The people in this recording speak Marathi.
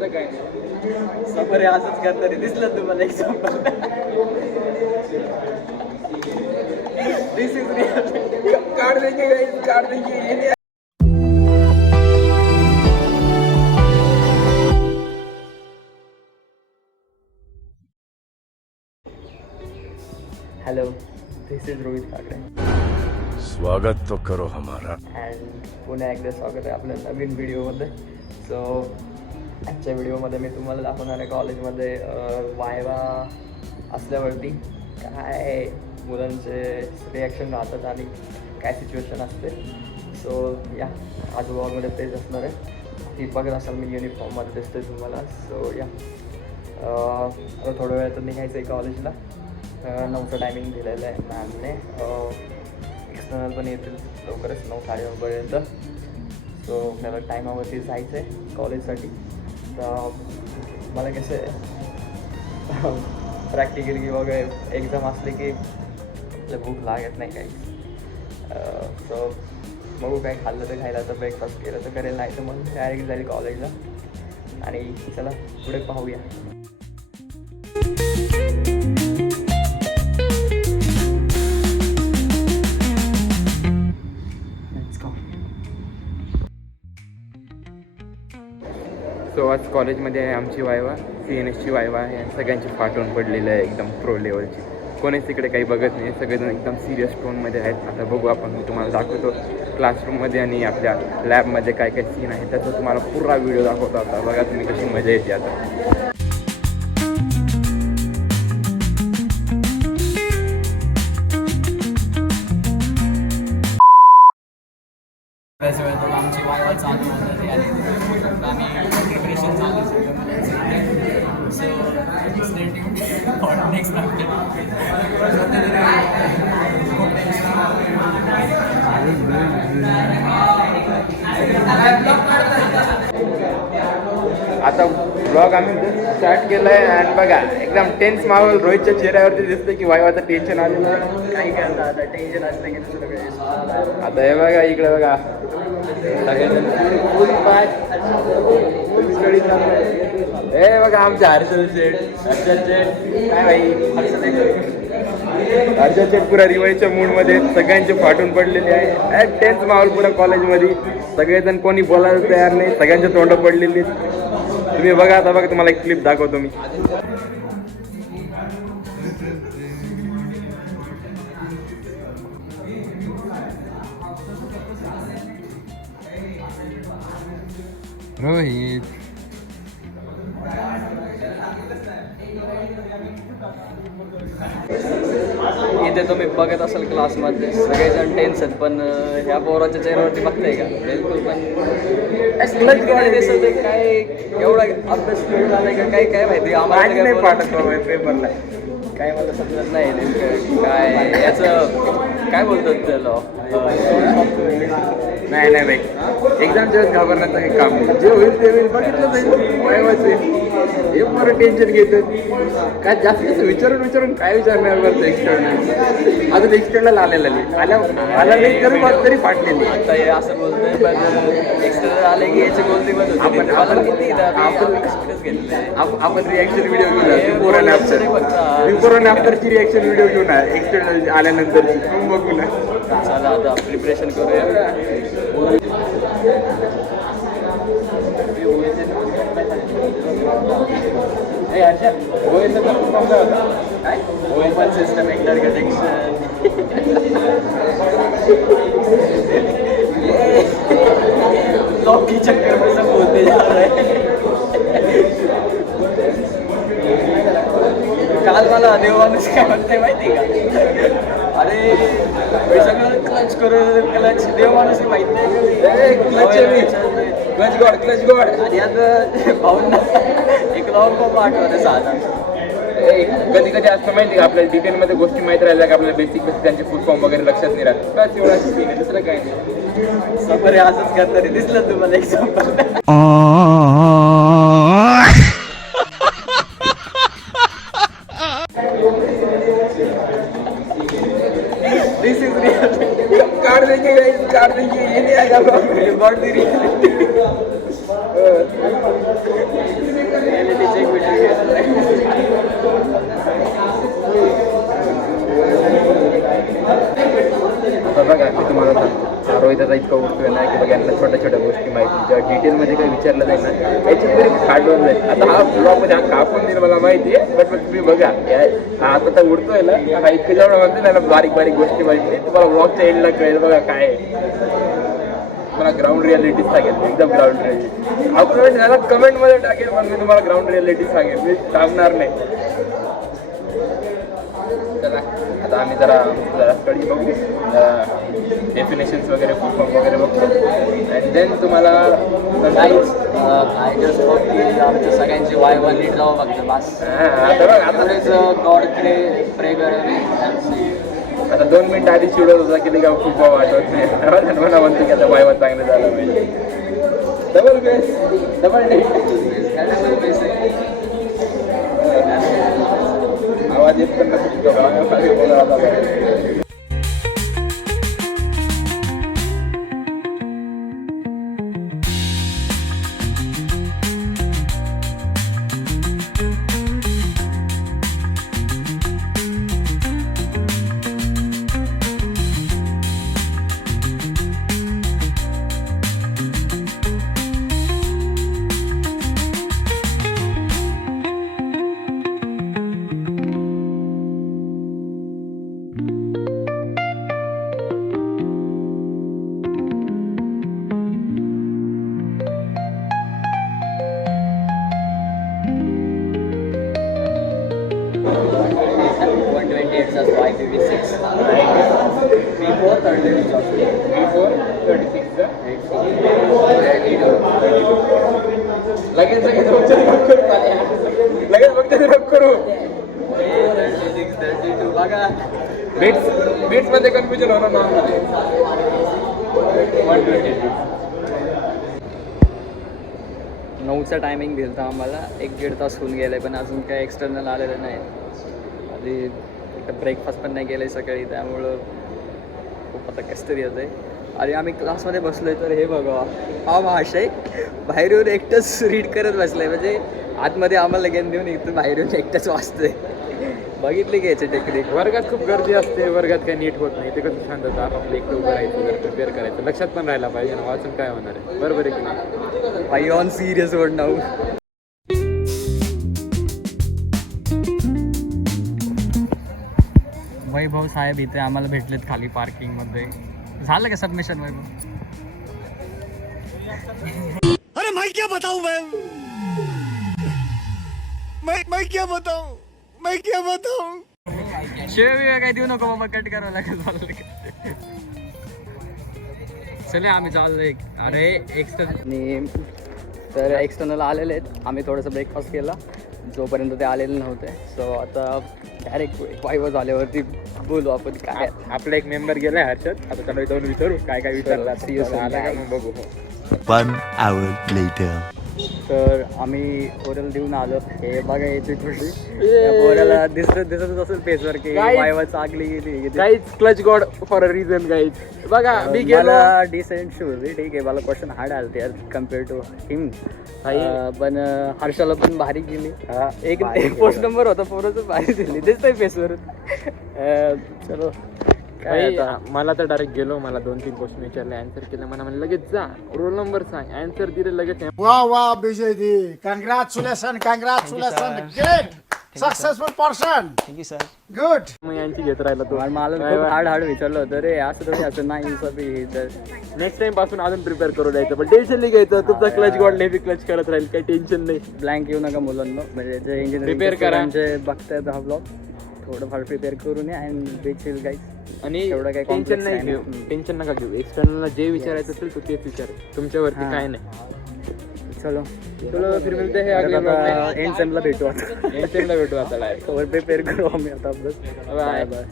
दुसरं काय नाही. समोर असंच करणारे दिसलं तुम्हाला एक्झाम्पल. This is real. काढ देंगे गाइस, काढ देंगे. Hello, this is Rohit Kakade. स्वागत तो करो हमारा. अँड पुन्हा एकदा स्वागत आहे आपल्या नवीन व्हिडिओमध्ये. सो आजच्या व्हिडिओमध्ये मी तुम्हाला दाखवणार आहे कॉलेजमध्ये वायवा असल्यावरती काय मुलांचे रिॲक्शन राहतात आणि काय सिच्युएशन असते. सो या आज व्लॉगमध्ये तेच असणार आहे. ही बघत असाल मी युनिफॉर्ममध्ये दिसतोय तुम्हाला. सो या आता थोड्या वेळात निघायचं आहे कॉलेजला. 9चं टायमिंग दिलेलं आहे मॅमने. एक्सटर्नल पण येतील लवकरच 9-9:30पर्यंत. सो मला टायमावरती जायचं आहे कॉलेजसाठी. तर मला कसं आहे प्रॅक्टिकली वगैरे एक्झाम असले की भूक लागत नाही काही. सो बघू काय खाल्लं तर खायला, तर ब्रेकफास्ट केलं तर करेल, नाही तर मग डायरेक्ट जाईल कॉलेजला. आणि चला पुढे पाहूया. सो आज कॉलेजमध्ये आहे आमची वायवा, CNSची वायवा आहे. सगळ्यांची फाटून पडलेलं आहे एकदम प्रो लेवलची. कोणीच तिकडे काही बघत नाही, सगळेजण एकदम सिरियस टोनमध्ये आहेत. आता बघू आपण, मी तुम्हाला दाखवतो क्लासरूममध्ये आणि आपल्या लॅबमध्ये काय काय सीन आहे त्याचा तुम्हाला पुरा व्हिडिओ दाखवतो. आता बघा तुम्ही कशी मजा येते आता. आमची वायवा चालू होती आणि प्रिपरेशन चालू नेक्स्ट आता ब्लॉग आम्ही स्टार्ट केलं आहे. आणि बघा एकदम टेन्स माहोल रोहितच्या चेहऱ्यावरती दिसतं की वायवाचं टेन्शन आलेलं आहे. काही करता आता टेन्शन असलं की दुसरं काही. आता हे बघा इकडे बघा सगळेजण फुल स्टडी चालू आहे. हे बघा आमचे हर्षल शेठ काय भाई हर्षल शेठ पुरा रिवाईच्या मूडमध्ये सगळ्यांचे फाटून पडलेले आहे. टेन्स माहोल पुरा कॉलेजमध्ये. सगळेजण कोणी बोलायला तयार नाही, सगळ्यांचे तोंड पडलेली. तुम्ही बघा आता बघा तुम्हाला एक क्लिप दाखवतो मी. रोहित इथे तुम्ही बघत असाल क्लासमध्ये सगळेजण टेन्शन, पण ह्या पोराच्या चेहऱ्यावरती बघताय का बिलकुल पण काय दिसत आहे. काय एवढा अभ्यास झालाय का काय काय माहिती आम्हाला नाही पाठत पेपरला. काय मला समजत नाही नेमकं काय याचं काय बोलतात त्याला. नाही नाही भाई एक्झामच्या वेळेस घाबरण्याचं काही काम नाही. जे होईल ते होईल, बघितलं जाईल वायवाचे. हे बरं टेन्शन घेतात काय जास्त विचारून काय विचारणार बरं एक्सटर्नल. अजून एक्सटर्नल आलेला नाही, आला नाही तरी फाटलेली. आता हे असं बोलतोय पण एक्सटर्नल आले की याची बोलती पण होती. आपण रिॲक्शन व्हिडिओ घेऊन बिफोर अँड आफ्टरची रिॲक्शन व्हिडिओ घेऊन आहे एक्सटर्नल आल्यानंतरची. बघू ना, चला आता प्रिपरेशन करूया. ओएफएल सिस्टम इंटरकनेक्शन. लॉक की चक्कर में सब बोलते जा रहे हैं. काल मला देवानुष काय म्हणते माहिती का, अरे सगळं क्लच करून क्लच देव माणूस माहिती नाही क्लच गॉड. आणि आता भाऊंना एक लॉंग फॉर्म आठवतं साधा. कधी कधी असं माहिती का आपल्याला डिटेलमध्ये गोष्टी माहीत राहिल्या का आपल्याला बेसिक त्यांचे फुल फॉर्म वगैरे लक्षात नाही राहत. बस एवढा सीन आहे, दुसरं काय नाही. समोर असंच करणारे दिसलं तुम्हाला एक्झाम्पल. This is real. काढ देंगे गाइस, काढ देंगे. ये नहीं आएगा, गॉट द रियलिटी. याची तरी खांडून जाईल. आता हा ब्लॉग मध्ये हा कापून देईल मला माहिती आहे, पण तुम्ही बघा हा आता तर उडतोय ना, हा इतकं जेवढं म्हणते ना बारीक बारीक गोष्टी माहिती तुम्हाला ब्लॉगच्या एंडला कळेल बघा काय आहे. मला ग्राउंड रियालिटी सांगेल एकदम ग्राउंड रियालिटी. आपण त्याला कमेंटमध्ये टाकेल पण मी तुम्हाला ग्राउंड रियालिटी सांगेल, मी थांबणार नाही. चला आता आम्ही जरा स्टडी बघू, डेफिनेशन्स वगैरे फुल फॉर्म वगैरे बघतो अँड देन तुम्हाला आय जस्ट होप की आमच्या सगळ्यांची वाय नीट जावं फक्त बस. आता बघ आता गॉडकडे प्रे करावे. आता 2 मिनिटं आधी चिडवत होता की ते खूप भाव आठवत नाही. मला म्हणतो की आता वायवा चांगलं झालं पाहिजे. डबल आवाज येत पण नसतो. लगेच बघते करू बीट्स मध्ये कन्फ्युजन होणार नॉर्मली. नऊचा टायमिंग दिलं तर आम्हाला 1-1.5 तास होऊन गेलं आहे, पण अजून काही एक्सटर्नल आलेलं नाही. आधी ब्रेकफास्ट पण नाही केलं आहे सकाळी, त्यामुळं खूप आता कसं तरी येतं आहे. आणि आम्ही क्लासमध्ये बसलो आहे तर हे बघा हा महाशय बाहेर येऊन एकटंच रीड करत बसलं आहे. म्हणजे आतमध्ये आम्हाला गेम देऊन इथून बाहेर येऊन एकटंच वाचतोय. बघितली की याची टेक्निक. वर्गात खूप गर्दी असते, वर्गात काही नीट होत नाही. ते कसं शांत होतं, आपलं एकटं उभं राहायचं, जर प्रिपेअर करायचं, लक्षात पण राहायला पाहिजे ना वाचून काय होणार आहे. बरोबर आहे की नाही? I on serious word now. Vaibhav साहेब इथे आम्हाला भेटलेत खाली पार्किंगमध्ये. झालं का सबमिशन वैभव? अरे मैं क्या बताऊं, मैं क्या बताऊं, मैं क्या बताऊं. शिव्या काय देऊ नको बाबा, कट करावं लागेल मला. चले आम्ही चाललोय. अरे एक्सटर्नल तर एक्सटर्नल आलेले आहेत. आम्ही थोडंसं ब्रेकफास्ट केला जोपर्यंत ते आलेले नव्हते. सो आता डायरेक्ट वाईव झाल्यावरती बोलू आपण काय. आपला एक मेंबर गेलाय हर्षद, आता त्याला जाऊन विचारू काय काय विचारला. बघू. 1 hour later. तर आम्ही ओरल देऊन आलो. हे बघा याची खुशी. त्या पोराला दिसत असेल फेसवर की वायवा चांगली गेली. Guys clutch God for a reason guys. बघा मी गेलो. मला डिसेंट शूज ठीक आहे. मला क्वेश्चन हार्ड आलते यार कम्पेअर टू हिम. पण हर्षाला पण भारी गेली. एक पोस्ट नंबर होता पोराचं भारी दिली दिसतंय फेसवर. चलो काय मला तर डायरेक्ट गेलो. मला 2-3 क्वेश्चन विचारले, आन्सर केलं. मला म्हणलं लगेच जा रोल नंबर सांग, आन्सर दिले लगेच. वाह वाह Vijay di, congratulation great successful person. Thank you sir. Good. मग यांची घेत राहिला तो. मला खूप हार्ड विचारलं होतं रे. असं थोडी असं नाही तर नेक्स्ट टाइम पासून अजून प्रिपेअर करू द्यायचं, पण टेन्शन नाही घ्यायचं. तुमचा क्लच गॉड नेहमी क्लच करत राहील, काही टेन्शन नाही. ब्लँक येऊ नका मुलांना. म्हणजे जे इंजिनिअरिंग Prepare करा. बघतायत हा ब्लॉग थोडंफार प्रिपेअर करून या अँड बिग गाईज. आणि एवढं काही टेन्शन complex नाही आहे घेऊ, ना. टेन्शन नका घेऊ. एक्सटर्नलला जे विचारायचं असेल तो तेच विचार, तुमच्यावरती काय नाही. चलो फिर मिळते हे अगले एंड सेमला भेटू आता. भेटू आता डायरेक्ट. प्रिपेअर करू आम्ही आता अभ्यास. Bye bye.